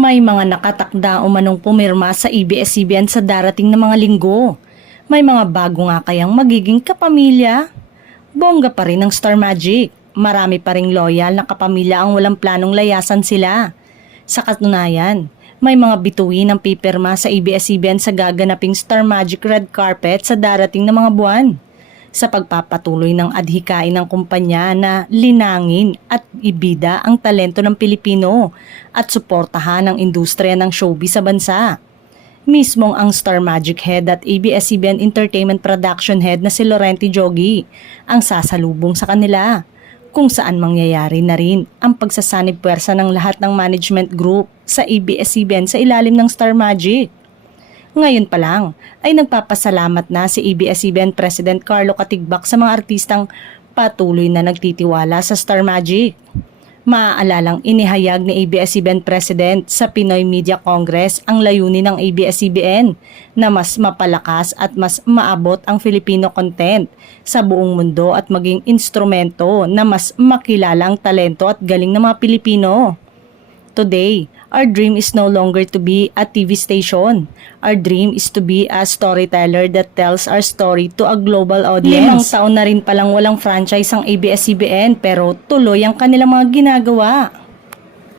May mga nakatakda umanong pumirma sa ABS-CBN sa darating na mga linggo. May mga bago nga kayang magiging kapamilya. Bongga pa rin ang Star Magic. Marami pa ring loyal na kapamilya ang walang planong layasan sila. Sa katunayan, may mga bituin ang pipirma sa ABS-CBN sa gaganaping Star Magic Red Carpet sa darating na mga buwan. Sa pagpapatuloy ng adhikain ng kumpanya na linangin at ibida ang talento ng Pilipino at suportahan ang industriya ng showbiz sa bansa. Mismong ang Star Magic Head at ABS-CBN Entertainment Production Head na si Laurenti Jogi ang sasalubong sa kanila, kung saan mangyayari na rin ang pagsasanib puwersa ng lahat ng management group sa ABS-CBN sa ilalim ng Star Magic. Ngayon pa lang ay nagpapasalamat na si ABS-CBN President Carlo Katigbak sa mga artistang patuloy na nagtitiwala sa Star Magic. Maaalalang inihayag ni ABS-CBN President sa Pinoy Media Congress ang layunin ng ABS-CBN na mas mapalakas at mas maabot ang Filipino content sa buong mundo at maging instrumento na mas makilala ang talento at galing ng mga Pilipino. Today, our dream is no longer to be a TV station. Our dream is to be a storyteller that tells our story to a global audience. 5 taon na rin palang walang franchise ang ABS-CBN pero tuloy ang kanilang mga ginagawa.